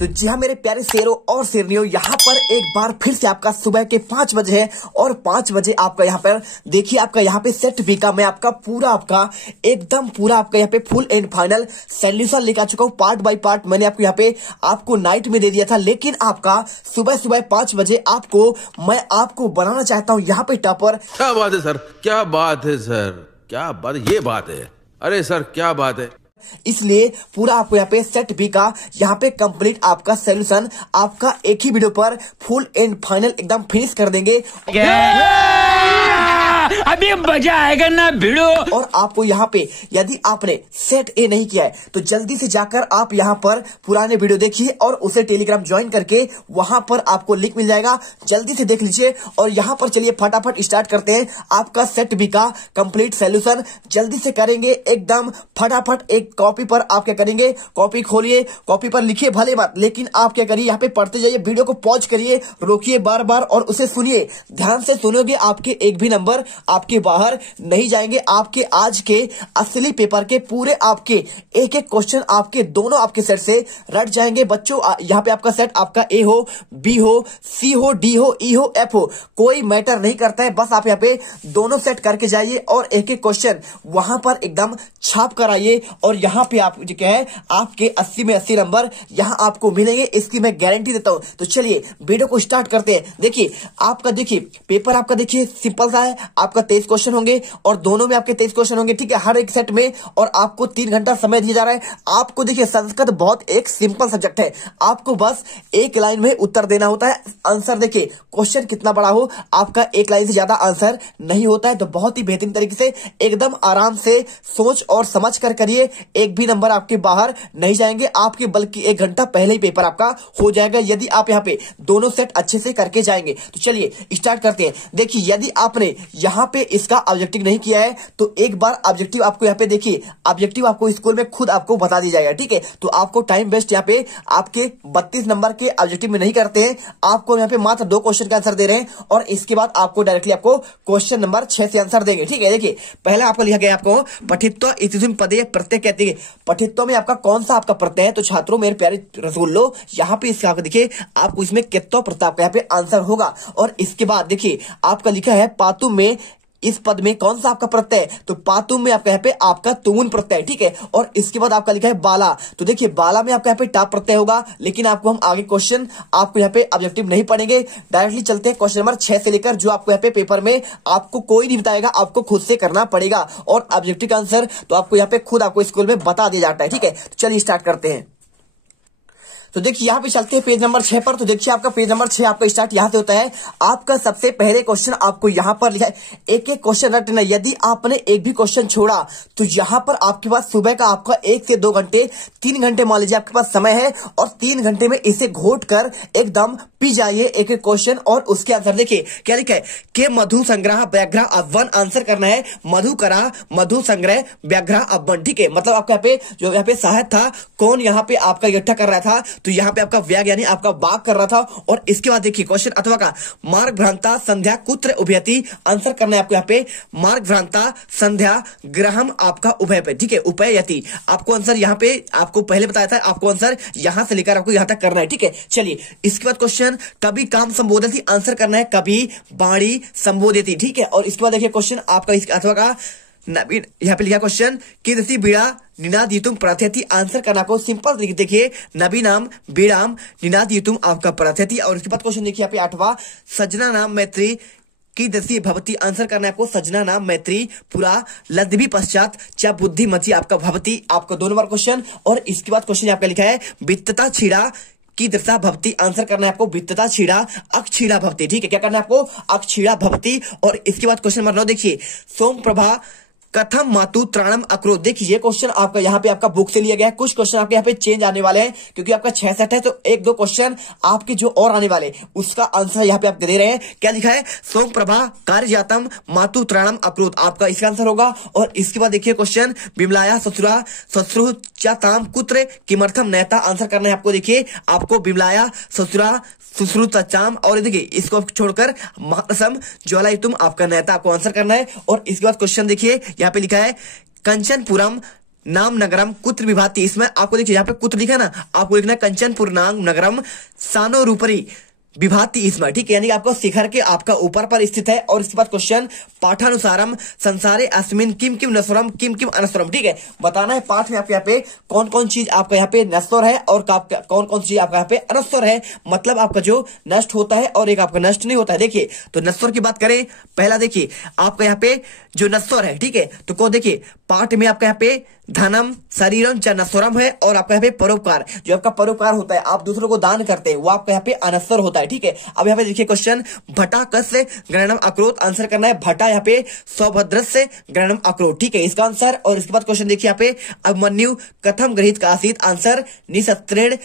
तो जी हाँ मेरे प्यारे शेरों और शेरनियों, यहाँ पर एक बार फिर से आपका सुबह के 5 बजे है और 5 बजे आपका यहाँ पर देखिए आपका यहाँ पे सेट बी का मैं आपका पूरा आपका एकदम पूरा आपका यहाँ पे फुल एंड फाइनल सोल्यूशन लेकर आ चुका हूँ। पार्ट बाय पार्ट मैंने आपको यहाँ पे आपको नाइट में दे दिया था, लेकिन आपका सुबह सुबह 5 बजे मैं आपको बनाना चाहता हूँ यहाँ पे टॉपर। क्या बात है सर, क्या बात है सर, क्या बात, ये बात है, अरे सर क्या बात है। इसलिए पूरा आपको यहाँ पे सेट बी का यहाँ पे कंप्लीट आपका सोल्यूशन आपका एक ही वीडियो पर फुल एंड फाइनल एकदम फिनिश कर देंगे। अभी मजा आएगा ना भिड़ो। और आपको यहाँ पे यदि आपने सेट ए नहीं किया है तो जल्दी से जाकर आप यहाँ पर पुराने वीडियो देखिए और उसे टेलीग्राम ज्वाइन करके वहां पर आपको लिंक मिल जाएगा, जल्दी से देख लीजिए। और यहाँ पर चलिए फटाफट स्टार्ट करते हैं आपका सेट बी का कंप्लीट सोल्यूशन। जल्दी से करेंगे एकदम फटाफट। एक कॉपी पर आप क्या करेंगे, कॉपी खोलिए, कॉपी पर लिखिए भले बात, लेकिन आप क्या करिए यहाँ पे पढ़ते जाइए, वीडियो को पॉज करिए, रोकिए बार बार और उसे सुनिए, ध्यान से सुनोगे। आपके एक भी नंबर आपके बाहर नहीं जाएंगे। आपके आज के असली पेपर के पूरे आपके एक एक क्वेश्चन आपके दोनों आपके सेट से रट जाएंगे बच्चों। यहाँ पे आपका सेट आपका ए हो, बी हो, सी हो, डी हो, ई हो, एफ हो, कोई मैटर नहीं करता है। बस आप यहाँ पे दोनों सेट करके जाइए और एक एक क्वेश्चन वहां पर एकदम छाप कर आइए और यहाँ पे आप क्या है आपके 80 में 80 नंबर यहाँ आपको मिलेंगे, इसकी मैं गारंटी देता हूं। तो चलिए वीडियो को स्टार्ट करते हैं। देखिए आपका देखिए पेपर आपका देखिए सिंपल सा है, आपका 23 क्वेश्चन होंगे और दोनों में आपके 23 क्वेश्चन होंगे, ठीक है, हर एक सेट में। और आपको 3 घंटा समय दिया जा रहा है। आपको देखिए संस्कृत बहुत एक सिंपल सब्जेक्ट है, आपको बस एक लाइन में उत्तर देना होता है। आंसर देखिए क्वेश्चन कितना बड़ा हो, आपका एक लाइन से ज्यादा आंसर नहीं होता है। तो बहुत ही बेहतरीन तरीके से एकदम आराम से सोच और समझ कर करिए, एक भी नंबर आपके बाहर नहीं जाएंगे आपके, बल्कि 1 घंटा पहले ही पेपर आपका हो जाएगा यदि आप यहाँ पे दोनों सेट अच्छे से करके जाएंगे। तो चलिए स्टार्ट करते हैं। देखिए यदि आपने यहाँ पे इसका ऑब्जेक्टिव नहीं किया है तो एक बार ऑब्जेक्टिव आपको यहाँ पे देखिए, ऑब्जेक्टिव आपको स्कूल में खुद आपको बता दी जाएगा, ठीक है। तो आपको टाइम वेस्ट यहाँ पे आपके 32 नंबर के ऑब्जेक्टिव में नहीं करते हैं, आपको यहाँ पे मात्र 2 क्वेश्चन का आंसर दे रहे हैं और इसके बाद आपको डायरेक्टली आपको क्वेश्चन नंबर 6 से आंसर देंगे, ठीक है। देखिए पहले आपको लिखा गया आपको पठित्व इतिस्मिन् पदे प्रत्यय कहते हैं। पठित्व में आपका कौन सा आपका प्रत्यय है? तो छात्रों मेरे प्यारे रसूलो यहाँ पे इसका देखिए आपको इसमें कित्व प्रत्यय आपका यहाँ पे आंसर होगा। और इसके बाद देखिए आपका लिखा है पातु में, इस पद में कौन सा आपका प्रत्यय है? तो पातु में आपका यहाँ पे आपका तुमुन प्रत्यय, ठीक है। और इसके बाद आपका लिखा है बाला, तो देखिए बाला में आपका यहाँ पे टाप प्रत्यय होगा, लेकिन आपको हम आगे क्वेश्चन आपको यहाँ पे ऑब्जेक्टिव नहीं पढ़ेंगे, डायरेक्टली चलते हैं क्वेश्चन नंबर 6 से लेकर, जो आपको यहाँ पे पेपर में आपको कोई नहीं बताएगा, आपको खुद से करना पड़ेगा। और ऑब्जेक्टिव का आंसर तो आपको यहाँ पे खुद आपको स्कूल में बता दिया जाता है, ठीक है। तो चलिए स्टार्ट करते हैं। तो देखिए यहाँ पे चलते हैं पेज नंबर 6 पर। तो देखिए आपका पेज नंबर 6 आपका स्टार्ट यहाँ से होता है। आपका सबसे पहले क्वेश्चन आपको यहाँ पर लिखा है, एक एक क्वेश्चन रटना। यदि आपने एक भी क्वेश्चन छोड़ा तो यहाँ पर आपके पास सुबह का आपका 1 से 2 घंटे 3 घंटे मान लीजिए आपके पास समय है और 3 घंटे में इसे घोट कर एकदम पी जाइए एक एक क्वेश्चन और उसके आंसर। देखिए क्या लिखा है कि मधु संग्रह व्याघ्र अवन, आंसर करना है मधु करा मधु संग्रह व्याघ्र अवन, ठीक है। मतलब आपका यहाँ पे जो यहाँ पे सहायक था, कौन यहाँ पे आपका इकट्ठा कर रहा था? तो यहाँ पे आपका व्याग यानी आपका बाघ कर रहा था। और इसके बाद देखिए क्वेश्चन अथवा का मार्ग भ्रांता संध्या कुत्र उभयति, आंसर करना है आपको यहाँ पे मार्ग भ्रांता संध्या ग्रहम आपका उभय पे, ठीक है, उभयति। आपको आंसर यहाँ पे आपको पहले बताया था, आपको आंसर यहाँ से लेकर आपको यहाँ तक करना है, ठीक है। चलिए इसके बाद क्वेश्चन कभी काम संबोधति, आंसर करना है कभी वाणी संबोधति, ठीक है। और इसके बाद देखिए क्वेश्चन आपका अथवा का नवीन, यहाँ पे लिखा क्वेश्चन कीदृशी बीड़ा निनादितुम प्रार्थयति, आंसर करना को सिंपल देखिए नवीनाम बीड़ाम निनादितुम आपका प्रार्थयति। और इसके बाद क्वेश्चन देखिए यहाँ पे 8वां सजना नाम मैत्री कीदृशी भवती, आंसर करना है आपको सजना नाम मैत्री पुरा लद्भी पश्चात च बुद्धिमती आपका भवती, आपका 2 नंबर क्वेश्चन। और इसके बाद क्वेश्चन आपका लिखा है वित्तता छीड़ा की दृष्टा भवती, आंसर करना है आपको वित्तता छीड़ा अक्षीड़ा भवती, ठीक है। क्या करना है आपको अक्षीड़ा भवती। और इसके बाद क्वेश्चन नंबर 9 देखिए सोम प्रभा कथम मातु त्राणम अक्रोध, देखिए ये क्वेश्चन आपका यहाँ पे आपका बुक से लिया गया है। कुछ क्वेश्चन आपके यहाँ पे चेंज आने वाले हैं क्योंकि आपका 6 सेट है, तो 1-2 क्वेश्चन आपके जो और आने वाले उसका आंसर यहाँ पे आप दे रहे हैं। क्या लिखा है सोम प्रभा कार्य जातम मातु त्राणम अक्रोध, आपका इसका आंसर होगा। और इसके बाद देखिए क्वेश्चन बिमलाया ससुरा ससुरु चाताम कुत्र किमर्थम नैता, आंसर करना है आपको देखिए आपको बिमलाया ससुरा सुश्रुतचाम। और देखिए इसको छोड़कर महासम ज्वालायुतुम आपका नैता आपको आंसर करना है। और इसके बाद क्वेश्चन देखिए यहाँ पे लिखा है कंचनपुरम नाम नगरम कुत्र विभाति, इसमें आपको देखिए यहाँ पे कुत्र लिखा है ना, आपको लिखना है कंचनपुर नाम नगरम सानो रूपरी विभाति इसमें, ठीक है, यानी आपको शिखर के आपका ऊपर पर स्थित है। और इसके बाद क्वेश्चन पाठानुसारम संसारे अस्मिन किम किम नश्वरम किम किम अनश्वरम, ठीक है, बताना है पाठ में आपके यहाँ पे कौन कौन चीज आपका यहाँ पे नश्वर है और कौन कौन चीज आपका यहाँ पे अनश्वर है, मतलब आपका जो नष्ट होता है और एक आपका नष्ट नहीं होता है। देखिए तो नश्वर की बात करें, पहला देखिए आपका यहाँ पे जो नश्वर है, ठीक है, तो को देखिए पाठ में आपका यहाँ पे धनम शरीरम च नश्वरम है, और आपका यहाँ पे परोपकार, जो आपका परोपकार होता है, आप दूसरों को दान करते हैं, वो आपका यहाँ पे अनश्वर होता है, ठीक है। अब यहाँ पे देखिए क्वेश्चन भटा कस्य ग्रहणम अक्रोध, आंसर करना है भटा यहाँ पे सौभद्रस्य ग्रहणम अक्रोध, ठीक है, इसका आंसर। और इसके बाद क्वेश्चन देखिए यहाँ पे अभिमन्यु कथम गृहीत का आसीत, आंसर निशस्त्रेण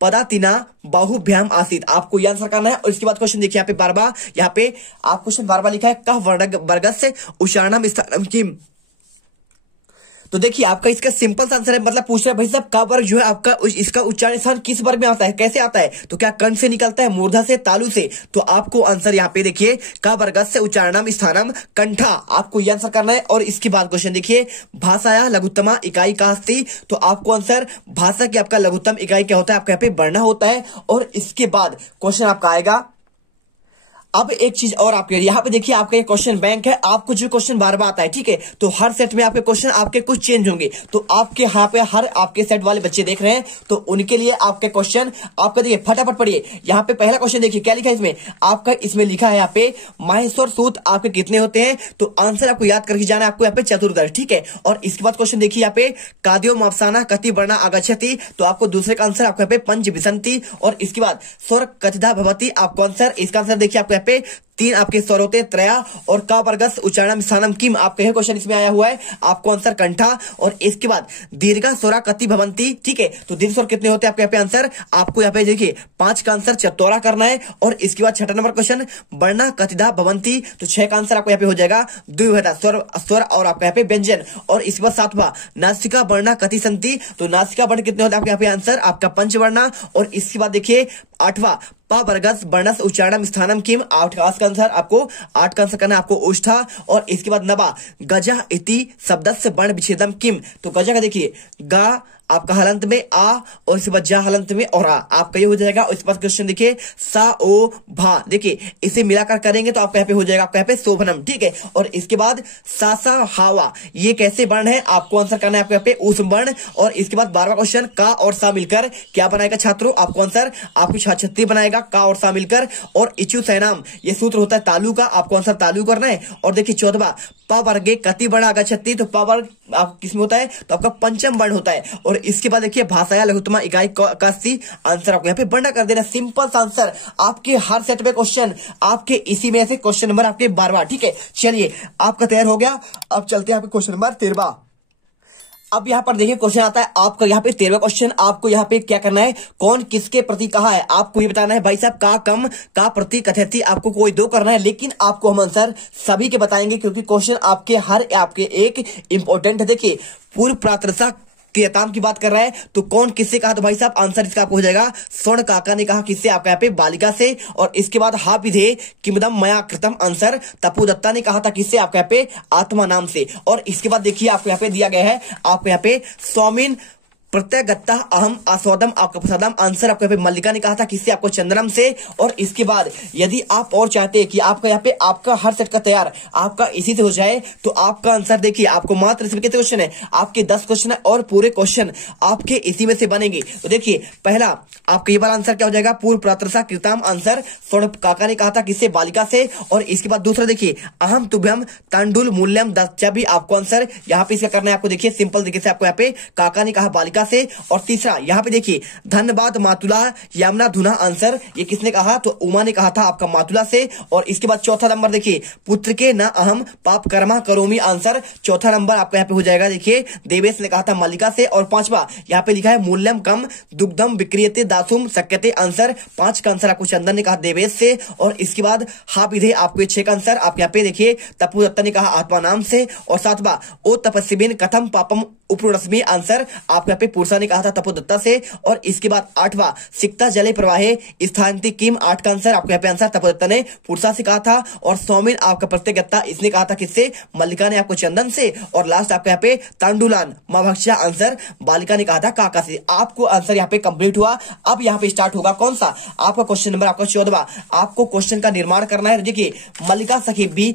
पदातिना बाहुभ्याम आसीत, आपको ये आंसर करना है। और इसके बाद क्वेश्चन देखिए यहाँ पे बारबा, यहाँ पे आप क्वेश्चन बारबा लिखा है कह वर्गस्य उच्चारणम स्थानम किम, तो देखिए आपका इसका सिंपल आंसर है, मतलब पूछ रहे भाई साहब का वर्ग जो है आपका इसका उच्चारण स्थान किस वर्ग में आता है, कैसे आता है, तो क्या कंठ से निकलता है, मूर्धा से, तालु से, तो आपको आंसर यहाँ पे देखिए का वर्ग से उच्चारणम स्थानम कंठा, आपको यह आंसर करना है। और इसके बाद क्वेश्चन देखिए भाषाया लघुत्तमा इकाई का हस्ती, तो आपको आंसर भाषा की आपका लघुत्तम इकाई क्या होता है, आपका यहाँ पे बढ़ना होता है। और इसके बाद क्वेश्चन आपका आएगा, अब एक चीज और आपके यहाँ पे देखिए आपका ये क्वेश्चन बैंक है, आपको जो क्वेश्चन बार बार आता है, ठीक है, तो हर सेट में आपके क्वेश्चन आपके कुछ चेंज होंगे, तो आपके यहाँ पे हर आपके सेट वाले बच्चे देख रहे हैं, तो उनके लिए आपके क्वेश्चन आपका देखिए फटाफट पढ़िए। यहाँ पे पहला क्वेश्चन देखिए क्या लिखा है इसमें, आपका इसमें लिखा है यहाँ पे माहेश्वर सूत आपके कितने होते हैं, तो आंसर आपको याद करके जाना है, आपको यहाँ पे चतुर्दश, ठीक है। और इसके बाद क्वेश्चन देखिए यहाँ पे काद्यो मापसाना कति वर्णा आगच्छति, तो आपको दूसरे का आंसर आपको यहाँ पे पंच विसंति। और इसके बाद स्वर कथिता भवती, आपको आंसर, इसका आंसर देखिए आपको यहाँ पे तीन आपके स्वर होते हैं त्रया, और का वर्गस उच्चारणम स्थानम किम, आपका यह क्वेश्चन इसमें आया हुआ है, आपको आंसर कंठा। और इसके बाद दीर्घा स्वरा कति भवंती, ठीक है, तो दीर्घ स्वर कितने होते हैं आपके यहाँ पे आंसर, आपको यहाँ पे देखिए 5 का आंसर चतौरा करना है। और इसके बाद छठा नंबर क्वेश्चन वर्णा कतिधा भवंती, तो 6 का आंसर आपको यहाँ पे हो जाएगा द्विविधा स्वर और आपका यहाँ पे व्यंजन। और इसके बाद 7वां नासिका वर्णा कति संति, तो नासिका वर्ण कितने होते हैं आपके यहाँ पे आंसर आपका पंचवर्णा। और इसके बाद देखिए 8वां पा वर्गस वर्णस उच्चारणम स्थानम किम, 8 का आंसर आपको 8 का आंसर करना है आपको उष्ठा। और इसके बाद 9वां गजा इति शब्दस्य वर्ण विच्छेदम किम, तो गजा का देखिए गा आपका हलंत में आ, और इसके बाद जा हलंत में और आ, आपका ये हो जाएगा। और इसके बाद क्वेश्चन देखिए सा ओ भा, देखिए इसे मिलाकर करेंगे तो आपका यहाँ पे हो जाएगा आपका यहाँ पे शोभनम, ठीक है। और इसके बाद सा सा हावा, ये कैसे वर्ण है, आपको आंसर करना है आपको यहाँ पे ऊष्म वर्ण। और इसके बाद 12वां क्वेश्चन का और सा मिलकर क्या बनाएगा छात्रों, आपको आंसर आपकी छाछत्ती बनाएगा का और सा मिलकर। और इचु सैनाम, ये सूत्र होता है तालु का, आपको आंसर तालु करना है। और देखिए 14वां प वर्गे कति वर्ण आगच्छति, तो प वर्ग आप किसमें होता है, तो आपका पंचम वर्ण होता है। और इसके बाद देखिए भाषाया लघुत्तमा इकाई का हस्ती, आंसर आपको यहाँ पे बढ़ना कर देना, सिंपल आंसर। आपके हर सेट में क्वेश्चन आपके इसी में से क्वेश्चन नंबर आपके 12वां, ठीक है। चलिए आपका तैयार हो गया, अब चलते हैं आपके क्वेश्चन नंबर 13वां। अब यहाँ पर देखिए क्वेश्चन आता है आपका यहाँ पे 13वां क्वेश्चन, आपको यहाँ पे क्या करना है, कौन किसके प्रति कहा है, आपको ये बताना है भाई साहब का कम का प्रति कथयति, आपको कोई 2 करना है, लेकिन आपको हम आंसर सभी के बताएंगे क्योंकि क्वेश्चन आपके हर आपके एक इंपॉर्टेंट है। देखिए पूर्व प्रातरसा क्रियताम की बात कर रहा है, तो कौन किससे कहा, तो भाई साहब आंसर इसका आपको हो जाएगा स्वर्ण काका ने कहा किससे, आपका यहाँ पे बालिका से। और इसके बाद हा विधे किमदम मया कृतम, आंसर तपु दत्ता ने कहा था किससे, आपका यहाँ पे आत्मा नाम से। और इसके बाद देखिए आपको यहाँ पे दिया गया है आपको यहाँ पे स्वामीन प्रत्यगत्ता अहम आस्वादम आपका प्रसादम, आंसर आपको यहाँ पे मल्लिका ने कहा था किससे, आपको चंद्रम से। और इसके बाद यदि आप और चाहते हैं कि आपका यहाँ पे आपका हर सेट का तैयार आपका इसी से हो जाए, तो आपका आंसर देखिए आपको मात्र इसमें कितने क्वेश्चन है, आपके 10 क्वेश्चन है और पूरे क्वेश्चन आपके इसी में से बनेंगे। तो देखिए पहला आपका ये वाला आंसर क्या हो जाएगा, पूर्व प्रातरसा कृताम, आंसर स्वर्ण काका ने कहा था किससे, बालिका से। और इसके बाद दूसरा देखिए अहम तुभ्यम तांडुल मूल्यम दच्चा, भी आपको आंसर यहाँ पे इसका करना है, आपको देखिए सिंपल तरीके से आपको यहाँ पे काका ने कहा बालिका से। और तीसरा यहाँ पे देखिए धन्यवाद मातुला यमुना धुना, आंसर ये किसने कहा, तो उमा ने कहा था आपका मातुला से। और इसके बाद चौथा नंबर देखिए पुत्र के न अहम पाप कर्मा करोमी, आंसर चौथा नंबर आपका यहाँ पे हो जाएगा देखिए देवेश ने कहा था मल्लिका से। और 5वां यहाँ पे लिखा है मूल्यम कम दुग्धम विक्रियते दासुम शक्यते, आंसर 5 का आंसर आपको चंदन ने कहा देवेश से। और इसके बाद हा विधे आपको 6 का आंसर आप यहाँ पे देखिए तपु दत्ता ने कहा आत्मा नाम से। और 7वां ओ तपस्विन कथम पापम उपरश्मि आंसर आपको यहाँ पे पुरुषा ने कहा था तपोदत्ता से। और इसके बाद 8वां सिक्ता जले प्रवाहे स्थानित किम, 8 का आंसर आपको यहाँ पे आंसर तपोदत्ता ने पुरुषा से कहा था। और सौमिन आपका प्रत्येकता इसने कहा था किससे, मल्लिका ने आपको चंदन से। और लास्ट आपको यहाँ पे तांडुलान माभक्षा आंसर बालिका ने कहा था काका से। आपको आंसर यहाँ पे कंप्लीट हुआ। अब यहाँ पे स्टार्ट होगा कौन सा, आपका क्वेश्चन नंबर आपका 14वां। आपको क्वेश्चन का निर्माण करना है। देखिए मल्लिका सखी भी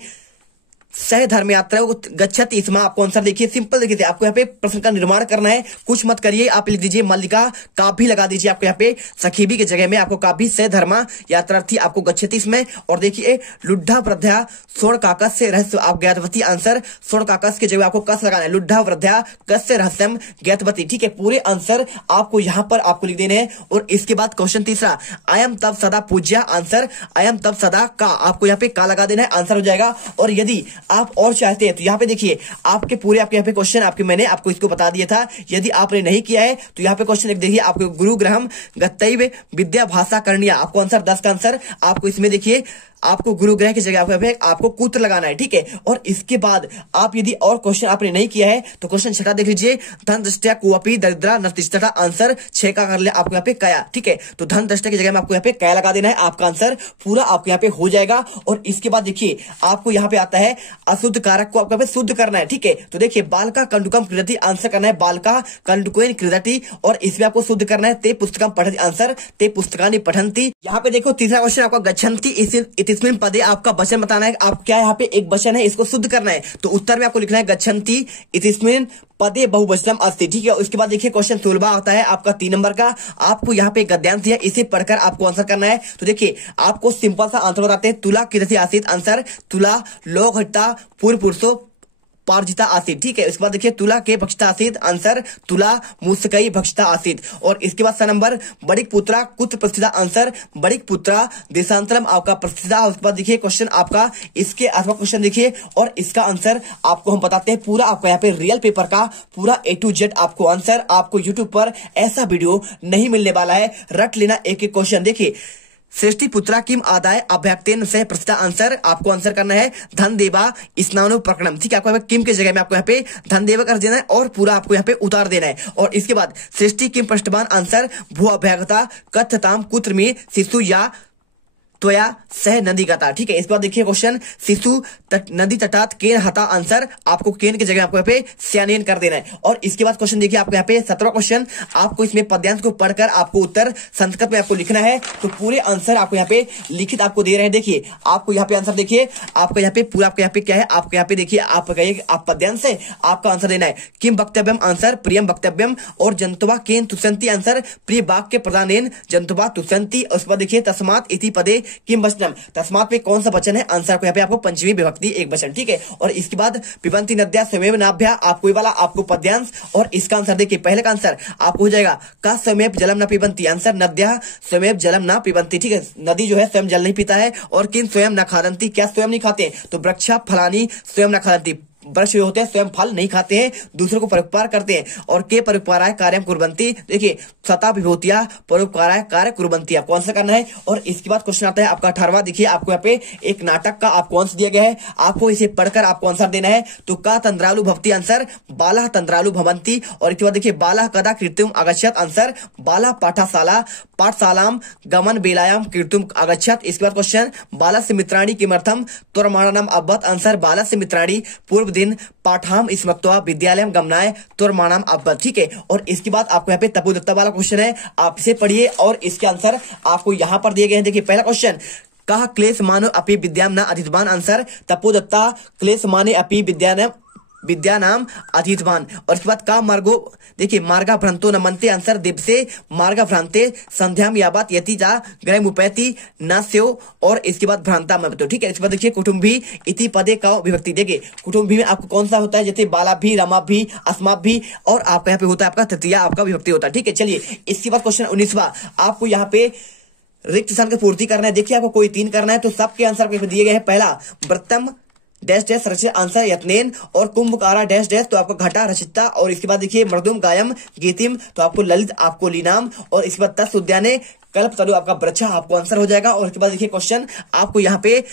सह धर्म यात्रा गच्छति, इसमें आपको आंसर देखिए सिंपल देखिए, आपको यहाँ पे प्रश्न का निर्माण करना है, कुछ मत करिए, आप लिख दीजिए मल्लिका काभी लगा दीजिए आपको यहाँ पे सखीबी की जगह में आपको काभी सह धर्मा यात्रार्थी आपको गच्छति इसमें। और देखिए लुड्ढा वृद्धा स्वर्ण काकस से रहस्य आप ज्ञातवती आंसर स्वर्ण काकस की जगह आपको कस लगाना है, लुड्ढा वृद्धा कस से रहस्यम ज्ञातवती। ठीक है, पूरे आंसर आपको यहाँ पर आपको लिख देने हैं। और इसके बाद क्वेश्चन तीसरा, अयम तब सदा पूज्य आंसर अयम तब सदा का, आपको यहाँ पे का लगा देना है, आंसर हो जाएगा। और यदि आप और चाहते हैं तो यहाँ पे देखिए आपके पूरे आपके यहाँ पे क्वेश्चन आपके मैंने आपको इसको बता दिया था। यदि आपने नहीं किया है तो यहाँ पे क्वेश्चन एक देखिए, आपको गुरु ग्रहम गत्तैव विद्या भाषा करनिया, आपको आंसर 10 का आंसर आपको इसमें देखिए आपको गुरु ग्रह की जगह आपको कुत्र लगाना है। ठीक है, और इसके बाद आप यदि और क्वेश्चन आपने नहीं किया है तो क्वेश्चन 6 देख लीजिए, धन दृष्टया कुअपी दरिद्रा नर्तिष्ठा, आंसर 6 का कर ले आपको यहाँ पे कया। ठीक है, तो धन दृष्टया की जगह में आपको यहाँ पे कया लगा देना है, आपका आंसर पूरा आपको यहाँ पे हो जाएगा। और इसके बाद देखिए आपको यहाँ पे आता है अशुद्ध कारक को आपको शुद्ध करना है। ठीक है, तो देखिए बालका कंडुकम क्रीडति, आंसर करना है बालका कंडुकेन क्रीडति। और इसमें आपको शुद्ध करना है ते पुस्तकम पठति, आंसर ते पुस्तकानि पठन्ति। यहाँ पे देखो तीसरा क्वेश्चन आपका गच्छन्ति इतिस्मिन् पदे, आपका वचन बताना है, आप क्या यहाँ पे एक वचन है इसको शुद्ध करना है। तो उत्तर में आपको लिखना है गच्छन्ति इतिस्मिन् पदे बहुवचनम अस्ति। ठीक है, उसके बाद देखिए क्वेश्चन 16 आता है आपका 3 नंबर का, आपको यहाँ पे गद्यांश दिया, इसे पढ़कर आपको आंसर करना है। तो देखिए आपको सिंपल सा आंसर बताते हैं, तुला कीर्ति आसित, आंसर तुला लोक हट्टा पूर्व पुरुषो पार्जिता आसित। ठीक है, उसके बाद देखिए तुला के भक्षता आसित, आंसर तुला मुस्कई भक्षता आसित। और इसके बाद 6 नंबर बड़िक पुत्रा कुत्र प्रसिद्धा, आंसर बड़िक पुत्रा देशांतरम आपका प्रसिद्धा। उसके बाद देखिए क्वेश्चन आपका इसके अथवा क्वेश्चन देखिए और इसका आंसर आपको हम बताते हैं पूरा आपका यहाँ पे रियल पेपर का पूरा A to Z आपको आंसर आपको यूट्यूब पर ऐसा वीडियो नहीं मिलने वाला है, रट लेना एक एक क्वेश्चन। देखिए श्रेष्ठी पुत्रा किम आदाय अभ्यक्तेन से प्रसिद्ध, आंसर आपको आंसर करना है धन देवा स्नानो प्रकरणम। ठीक है, आपको किम के जगह में आपको यहाँ पे धन देवा कर देना है और पूरा आपको यहाँ पे उतार देना है। और इसके बाद श्रेष्ठी किम पृष्ठभान, आंसर भू अभ्यागता कथताम कुत्र में शिशु या त्वया सह नदी गता। ठीक है, इस बार देखिए क्वेश्चन शिशु नदी तटात केन हता, आंसर आपको केन की जगह आपको यहाँ पे स्यानेन कर देना है। और इसके बाद क्वेश्चन देखिए आपको यहाँ पे 17वां क्वेश्चन, आपको इसमें पद्यांश को पढ़कर आपको उत्तर संस्कृत में आपको लिखना है। तो पूरे आंसर आपको यहाँ पे लिखित आपको दे रहे हैं। देखिए आपको यहाँ पे आंसर देखिए आपको यहाँ पे पूरा आपको यहाँ पे क्या है, आपको यहाँ पे देखिए आप कहिए आप पद्यांश से आपका आंसर देना है। किम वक्तव्यम, आंसर प्रियम वक्तव्यम। और जंतुवा केन तुष्यंती, आंसर प्रिय वाक्य प्रदानेन जंतुवा तुष्यंती। उसके बाद देखिए तस्मात इति पदे किम वचनम, तस्मात में कौन सा वचन है, आंसर को यहाँ पे आपको पंचमी विभक्ति एक वचन। ठीक है, और इसके बाद पिबंती नद्या स्वयं नाभ्या, आपको ये वाला आपको पद्यांश। और इसका आंसर देखिए पहले का आंसर आपको हो जाएगा का स्वयं जलम न पिबंती, आंसर नद्या स्वयं जलम न पिबंती। ठीक है, नदी जो है स्वयं जल नहीं पीता है। और किन स्वयं न खादंती, क्या स्वयं नहीं खाते, तो वृक्षा फलानी स्वयं न खादंती, वृक्ष जो होते हैं स्वयं फल नहीं खाते हैं, दूसरों को परोपकार करते हैं। और के परोपकाराय कार्यम कुर्वन्ति, देखिए सता विभूतिया परोपकाराय कार्य कुर्वन्ति, आपको आंसर करना है। और इसके बाद क्वेश्चन आता है आपका 18वां, देखिए आपको यहाँ पे एक नाटक का आपको आंसर दिया गया है, आपको इसे पढ़कर आपको आंसर देना है। तो का तंद्रालु भवती, आंसर बाला तंद्रालु भवंती। और इसके बाद देखिए बाला कदा कीर्तिम आगच्छत, आंसर बाला पाठशाला पाठशालाम गमन बेलायाम कीर्तिम आगच्छत। इसके बाद क्वेश्चन बाला से मित्राणी किमर्थम त्वरमाणम अब्बत, आंसर बाला से मित्राणी पूर्व दिन पाठाम स्मृत्वा विद्यालयम गमनाय त्वरमाणम अब्बत। ठीक है, और इसके बाद आपको यहाँ पे तपोदत्ता वाला क्वेश्चन है, आप इसे पढ़िए और इसके आंसर आपको यहाँ पर दिए गए हैं। देखिए पहला क्वेश्चन, कहा क्लेश मानो अपि विद्याम न अधितवान, आंसर तपोदत्ता क्लेश माने अपि विद्या नाम अधीतवान। और इसके बाद का मार्गो, देखिए मार्गा भ्रांतो न मनते, आंसर देव से मार्गा भ्रांते संध्याम यावत यति जा ग्रह मुपैति न स्यो। और इसके बाद भ्रांता मतो। ठीक है, इसके बाद देखिए कुटुंबी इति पदे का विभक्ति, देखिए कुटुंबी में आपको कौन सा होता है, जैसे बाला भी, रमा भी, अस्मा भी, और आपका यहाँ पे होता है आपका तृतीया आपका विभक्ति होता है। ठीक है, चलिए इसके बाद क्वेश्चन 19वां, आपको यहाँ पे रिक्त स्थान की पूर्ति करना है। देखिए आपको कोई 3 करना है, तो सबके आंसर दिए गए हैं। पहला व्रतम डैश डैश रचित, आंसर यत्नेन। और कुंभकारा डैश डैश, तो आपको घटा रचिता। और इसके बाद देखिए मृदुम गायम गीतिम, तो आपको ललित आपको लीनाम। और इसके बाद तस् उद्याने कल्प तरु आपका वृक्षा, आपको आंसर हो जाएगा। और इसके बाद देखिए क्वेश्चन आपको यहाँ पे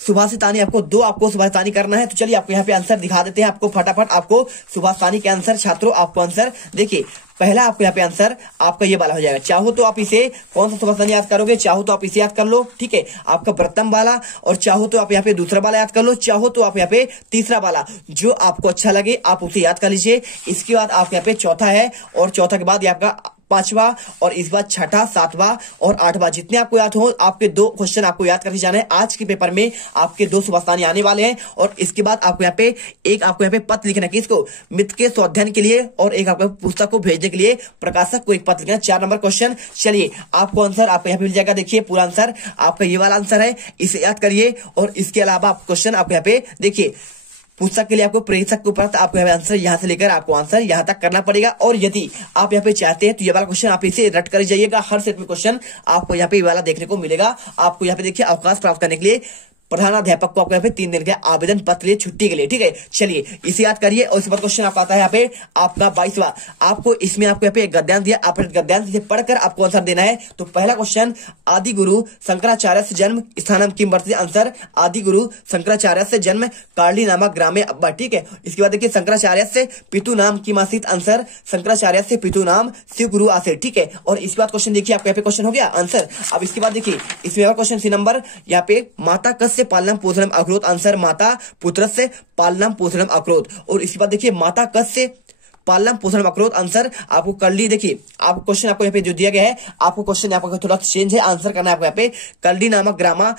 सुभाषितानी आपको सुभाषितानी करना है। तो चलिए आपको यहाँ पे आंसर दिखा देते हैं आपको फटाफट। आपको सुभाषितानी के आंसर छात्रों, आपको आंसर देखिए, पहला आपको यहाँ पे आंसर आपका ये वाला हो जाएगा। चाहो तो आप इसे कौन सा सुभाषितानी याद करोगे, चाहो तो आप इसे याद कर लो, ठीक है, आपका प्रथम वाला, और चाहो तो आप यहाँ पे दूसरा वाला याद कर लो, चाहो तो आप यहाँ पे तीसरा वाला, जो आपको अच्छा लगे आप उसे याद कर लीजिए। इसके बाद आप यहाँ पे चौथा है, और चौथा के बाद ये आपका पांचवा, और इस बार छठा, सातवां और आठवां, जितने आपको याद हो आपके 2 क्वेश्चन आपको याद करके जाना है। आज के पेपर में आपके 2 सुभाषितानी आने वाले हैं, और इसके बाद आपको यहाँ पे एक आपको यहाँ पे पत्र लिखना है, किसको, मित्र के स्वाध्ययन के लिए, और एक आपको पुस्तक को भेजने के लिए प्रकाशक को एक पत्र लिखना। 4 नंबर क्वेश्चन। चलिए आपको आंसर आपको यहाँ पे मिल जाएगा। देखिए पूरा आंसर आपका ये वाला आंसर है, इसे याद करिए। और इसके अलावा आप क्वेश्चन आपको यहाँ पे देखिए, पुस्तक के लिए आपको प्रेषक को पत्र, आपको आंसर यहां से लेकर आपको आंसर यहां तक करना पड़ेगा। और यदि आप यहाँ पे चाहते हैं तो ये वाला क्वेश्चन आप इसे रट कर जाइएगा। हर सेट में क्वेश्चन आपको यहाँ पे ये वाला देखने को मिलेगा। आपको यहाँ पे देखिए अवकाश प्राप्त करने के लिए प्रधानाध्यापक को आपको यहाँ पे 3 दिन का आवेदन पत्र लिए छुट्टी के लिए, ठीक है। चलिए इसे याद करिए। और इसके बाद क्वेश्चन आपका आता है यहाँ पे आपका 22वां। आपको इसमें आपको यहाँ पे एक गद्यांश दिया, आप गद्यांश से पढ़कर आपको आंसर देना है। तो पहला क्वेश्चन, आदि गुरु शंकराचार्य से जन्म स्थानम किम वर्तते। आंसर, आदि गुरु शंकराचार्य से जन्म कार्ली नामक ग्राम में अब्बा, ठीक है। इसके बाद देखिए शंकराचार्य से पितु नाम किम आसीत। आंसर, शंकराचार्य से पितु नाम शिव गुरु आसीत, ठीक है। और इसके बाद क्वेश्चन देखिए आपको यहाँ पे क्वेश्चन हो गया आंसर। अब इसके बाद देखिए इसमें क्वेश्चन सी नंबर यहाँ पे, माता कस्य पालनम पोषणम अक्रोध। आंसर, माता पुत्र से पालनम पोषणम अक्रोध। और इसके बाद देखिए माता कस्य पालनम पोषणम अक्रोध। आंसर आपको करली, देखिए आपको क्वेश्चन आपको यहाँ पे जो दिया गया है, आपको क्वेश्चन यहाँ पर थोड़ा चेंज है, आंसर करना है आपको यहाँ पे करली नामक ग्रामा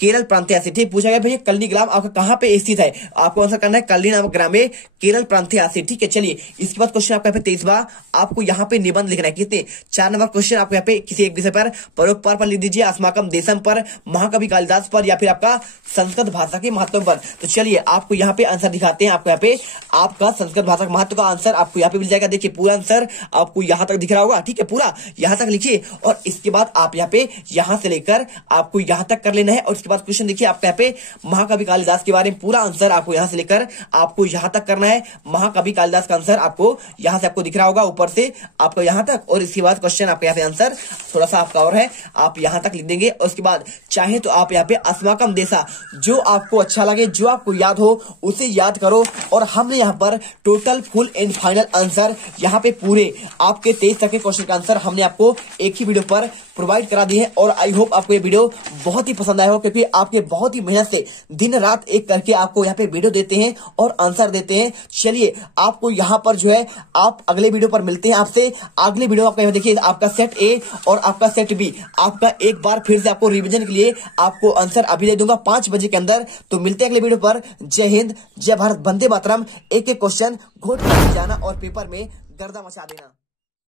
केरल प्रांतीय से, ठीक। पूछा गया भैया कल्ली ग्राम आपका कहाँ पे स्थित है, आपको आंसर करना है कल्ली नामक ग्राम में केरल प्रांतीय से, ठीक है। चलिए इसके बाद क्वेश्चन आपको यहाँ पे 23वां, आपको यहाँ पे निबंध लिखना है। कितने, 4 नंबर क्वेश्चन आपको यहाँ पे किसी एक विषय पर परोपकार पर लिख दीजिए, अस्माकम देशम पर, महाकवि कालिदास पर, या फिर आपका संस्कृत भाषा के महत्व पर। तो चलिए आपको यहाँ पे आंसर दिखाते हैं। आपको यहाँ पे आपका संस्कृत भाषा के महत्व का आंसर आपको यहाँ पे मिल जाएगा। देखिए पूरा आंसर आपको यहाँ तक दिख रहा होगा, ठीक है, पूरा यहाँ तक लिखिए। और इसके बाद आप यहाँ पे यहाँ से लेकर आपको यहाँ तक कर लेना है। और इसके बाद क्वेश्चन देखिए आपको यहाँ पे महाकवि कालिदास के बारे में पूरा आंसर आपको यहाँ से लेकर आपको यहाँ तक करना है। महाकवि कालिदास का आंसर आपको यहाँ से आपको दिख रहा होगा ऊपर से आपको यहाँ तक। और इसके बाद क्वेश्चन आपके यहाँ पे आंसर थोड़ा सा आपका और है, आप यहाँ तक लिख देंगे। और उसके बाद चाहे तो आप यहाँ पे अस्माकम देशा, जो आपको अच्छा लगे, जो आपको याद हो उसे याद करो। और हमने यहाँ पर total full and final answer यहाँ पे पूरे आपके 23 तक के क्वेश्चन का आंसर हमने आपको एक ही वीडियो पर प्रोवाइड करा दी है। और आई होप आपको ये वीडियो बहुत ही पसंद आया हो, क्योंकि आपके बहुत ही मेहनत से दिन रात एक करके आपको यहाँ पे वीडियो देते हैं और आंसर देते हैं। चलिए आपको यहाँ पर जो है आप अगले वीडियो पर मिलते हैं आपसे। अगले वीडियो आपका देखिए आपका सेट ए और आपका सेट बी, आपका एक बार फिर से आपको रिवीजन के लिए आपको आंसर अभी दे दूंगा 5 बजे के अंदर। तो मिलते हैं अगले वीडियो पर। जय हिंद, जय भारत, वंदे मातरम। एक एक क्वेश्चन घोट कर जाना और पेपर में गर्दा मचा देना।